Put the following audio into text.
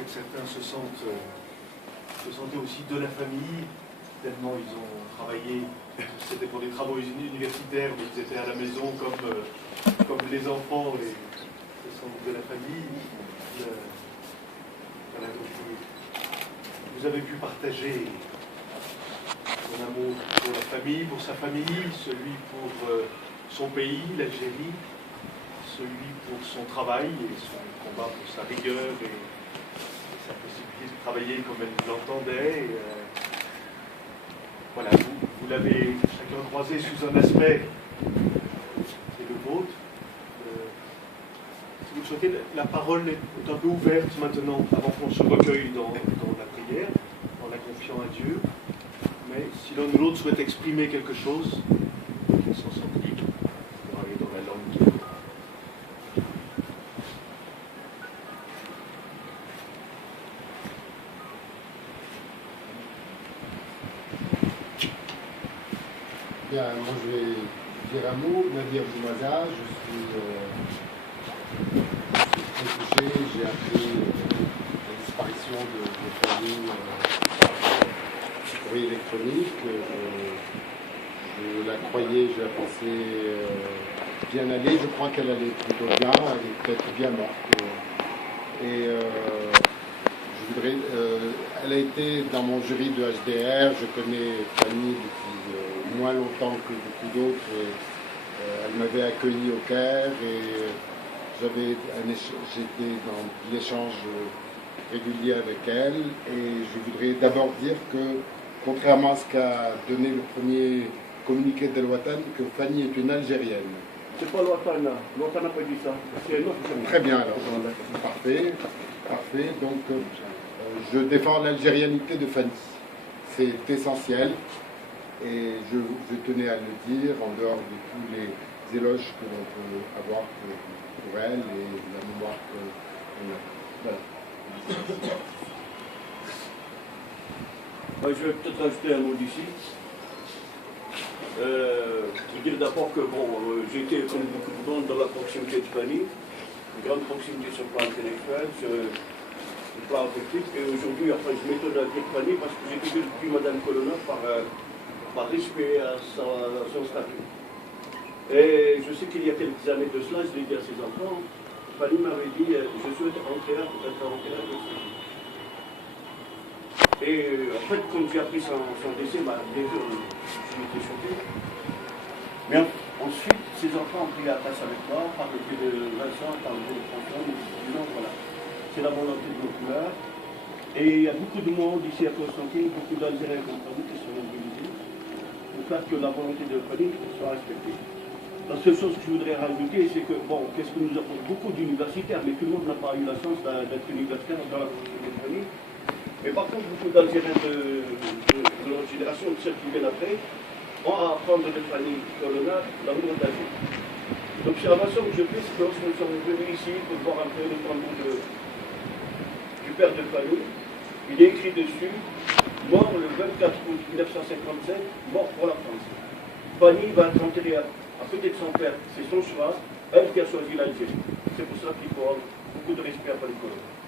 pensais que certains se sentaient aussi de la famille, tellement ils ont travaillé, c'était pour des travaux universitaires, mais ils étaient à la maison comme les enfants, se sentent de la famille. Voilà, donc, vous avez pu partager son amour pour la famille, pour sa famille, celui pour son pays, l'Algérie, celui pour son travail et son combat pour sa rigueur et sa possibilité de travailler comme elle l'entendait. Voilà, vous l'avez chacun croisé sous un aspect, c'est le vôtre. Si vous le souhaitez, la parole est un peu ouverte maintenant, avant qu'on se recueille dans la prière, en la confiant à Dieu. Mais si l'un ou l'autre souhaite exprimer quelque chose, qu'il s'en sente libre pour aller dans la langue qu'il veut. Bien, moi je vais dire un mot. Nadir Boumaza, je suis très touché. J'ai appris la disparition de famille courrier électronique. Je la croyais, je la pensais bien aller. Je crois qu'elle allait plutôt bien, elle est peut-être bien morte. Et je voudrais. Elle a été dans mon jury de HDR. Je connais Fanny depuis moins longtemps que beaucoup d'autres. Elle m'avait accueilli au Caire et j'étais dans l'échange régulier avec elle. Et je voudrais d'abord dire que, contrairement à ce qu'a donné le premier communiqué de l'Ouatan, que Fanny est une Algérienne. C'est pas l'Ouatan, l'Ouatan n'a pas dit ça. C'est un autre. Très bien alors. Parfait. Parfait. Donc je défends l'algérianité de Fanny. C'est essentiel. Et je tenais à le dire en dehors de tous les éloges que l'on peut avoir pour elle et la mémoire qu'on a. Voilà. Je vais peut-être ajouter un mot d'ici. Pour dire d'abord que j'étais comme beaucoup de monde dans la proximité de Fanny, une grande proximité sur le plan intellectuel, sur le plan affectif, et aujourd'hui, enfin, je m'étonne à dire Fanny parce que j'ai quitté depuis Madame Colonna par respect à son statut. Et je sais qu'il y a quelques années de cela, je l'ai dit à ses enfants, Fanny m'avait dit je souhaite être enterré avec ce statut. Et en fait, quand j'ai appris son décès, bien sûr, j'ai été choqué. Mais ensuite, ses enfants ont pris la place avec moi, par le biais de Vincent, par le biais de François, disant voilà, c'est la volonté de nos couleurs. Et il y a beaucoup de monde ici à Constantine, beaucoup d'Algériens comme nous qui sont mobilisés pour faire que la volonté de Fanny soit respectée. La seule chose que je voudrais rajouter, c'est que, qu'est-ce que nous avons beaucoup d'universitaires, mais tout le monde n'a pas eu la chance d'être universitaire dans la communauté de Fanny. Mais par contre, beaucoup d'Algériens de notre génération, de ceux qui viennent après, ont à apprendre de Fanny Colonna l'amour d'Algérie. Donc, l'observation que je fais, c'est que lorsque nous sommes venus ici pour voir un peu le tambour du père de Fanny, il est écrit dessus, mort le 24 août 1957, mort pour la France. Fanny va être enterrée à côté de son père, c'est son choix, elle qui a choisi l'Algérie. C'est pour ça qu'il faut avoir beaucoup de respect à Fanny Colonna.